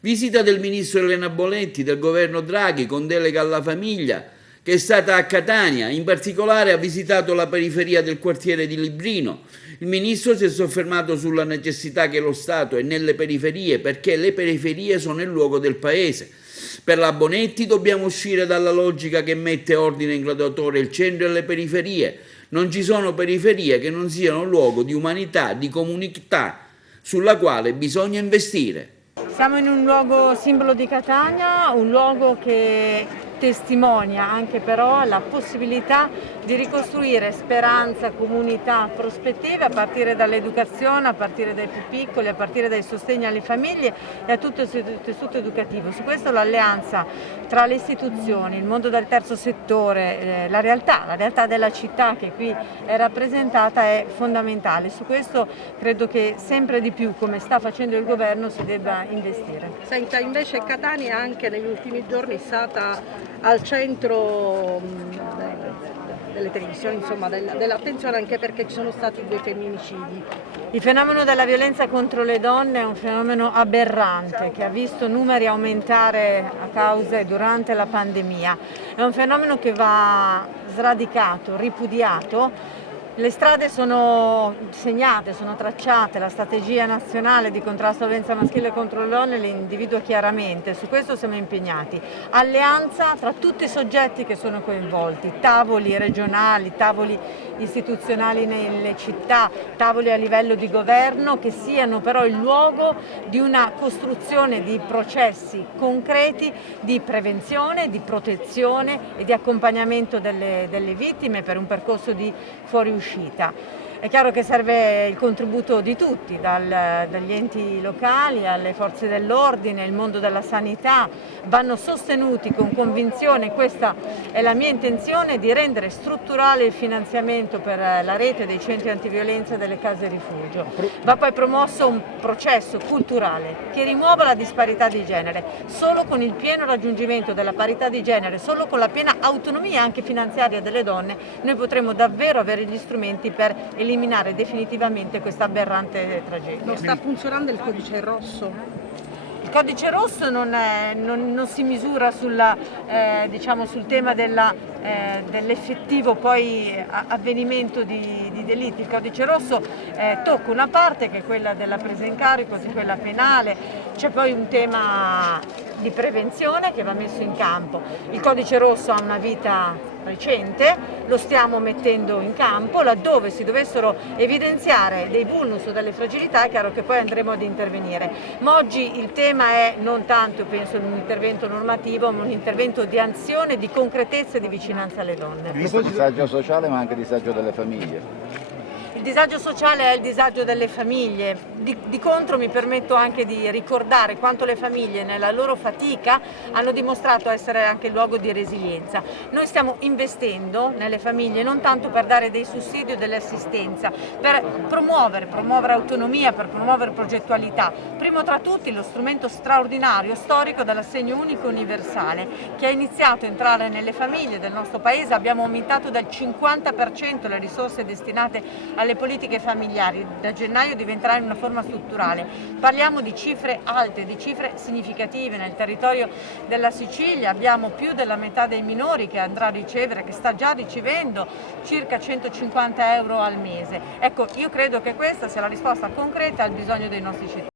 Visita del ministro Elena Bonetti del governo Draghi con delega alla famiglia, che è stata a Catania, in particolare ha visitato la periferia del quartiere di Librino. Il ministro si è soffermato sulla necessità che lo Stato è nelle periferie, perché le periferie sono il luogo del paese. Per la Bonetti dobbiamo uscire dalla logica che mette ordine in graduatoria il centro e le periferie. Non ci sono periferie che non siano un luogo di umanità, di comunità, sulla quale bisogna investire. Siamo in un luogo simbolo di Catania, un luogo che testimonia anche però la possibilità di ricostruire speranza, comunità, prospettive a partire dall'educazione, a partire dai più piccoli, a partire dai sostegni alle famiglie e a tutto il tessuto educativo. Su questo l'alleanza tra le istituzioni, il mondo del terzo settore, la realtà della città che qui è rappresentata è fondamentale. Su questo credo che sempre di più, come sta facendo il governo, si debba investire. Senta, invece Catania anche negli ultimi giorni è stata al centro delle televisioni, insomma, dell'attenzione, anche perché ci sono stati 2 femminicidi. Il fenomeno della violenza contro le donne è un fenomeno aberrante che ha visto numeri aumentare a causa e durante la pandemia. È un fenomeno che va sradicato, ripudiato. Le strade sono segnate, sono tracciate, la strategia nazionale di contrasto alla violenza maschile contro le donne le individua chiaramente, su questo siamo impegnati. Alleanza tra tutti i soggetti che sono coinvolti, tavoli regionali, tavoli istituzionali nelle città, tavoli a livello di governo, che siano però il luogo di una costruzione di processi concreti di prevenzione, di protezione e di accompagnamento delle vittime per un percorso di fuoriuscita. È chiaro che serve il contributo di tutti, dagli enti locali alle forze dell'ordine, il mondo della sanità, vanno sostenuti con convinzione, questa è la mia intenzione, di rendere strutturale il finanziamento per la rete dei centri antiviolenza e delle case rifugio. Va poi promosso un processo culturale che rimuova la disparità di genere. Solo con il pieno raggiungimento della parità di genere, solo con la piena autonomia anche finanziaria delle donne, noi potremo davvero avere gli strumenti per eliminare definitivamente questa aberrante tragedia. Non sta funzionando il codice rosso? Il codice rosso non si misura diciamo, sul tema dell'effettivo poi avvenimento di delitti. Il codice rosso tocca una parte che è quella della presa in carico, che è quella penale, c'è poi un tema di prevenzione che va messo in campo. Il codice rosso ha una vita recente, lo stiamo mettendo in campo, laddove si dovessero evidenziare dei vulnus o delle fragilità è chiaro che poi andremo ad intervenire. Ma oggi il tema è non tanto, penso, un intervento normativo, ma un intervento di azione, di concretezza e di vicinanza alle donne. Visto il disagio sociale ma anche il disagio delle famiglie. Il disagio sociale è il disagio delle famiglie, di contro mi permetto anche di ricordare quanto le famiglie nella loro fatica hanno dimostrato essere anche luogo di resilienza. Noi stiamo investendo nelle famiglie non tanto per dare dei sussidi o dell'assistenza, per promuovere autonomia, per promuovere progettualità. Primo tra tutti lo strumento straordinario, storico dell'assegno unico universale, che ha iniziato a entrare nelle famiglie del nostro paese. Abbiamo aumentato del 50% le risorse destinate alle politiche familiari, da gennaio diventerà in una forma strutturale. Parliamo di cifre alte, di cifre significative. Nel territorio della Sicilia abbiamo più della metà dei minori che andrà a ricevere, che sta già ricevendo circa 150 euro al mese. Ecco, io credo che questa sia la risposta concreta al bisogno dei nostri cittadini.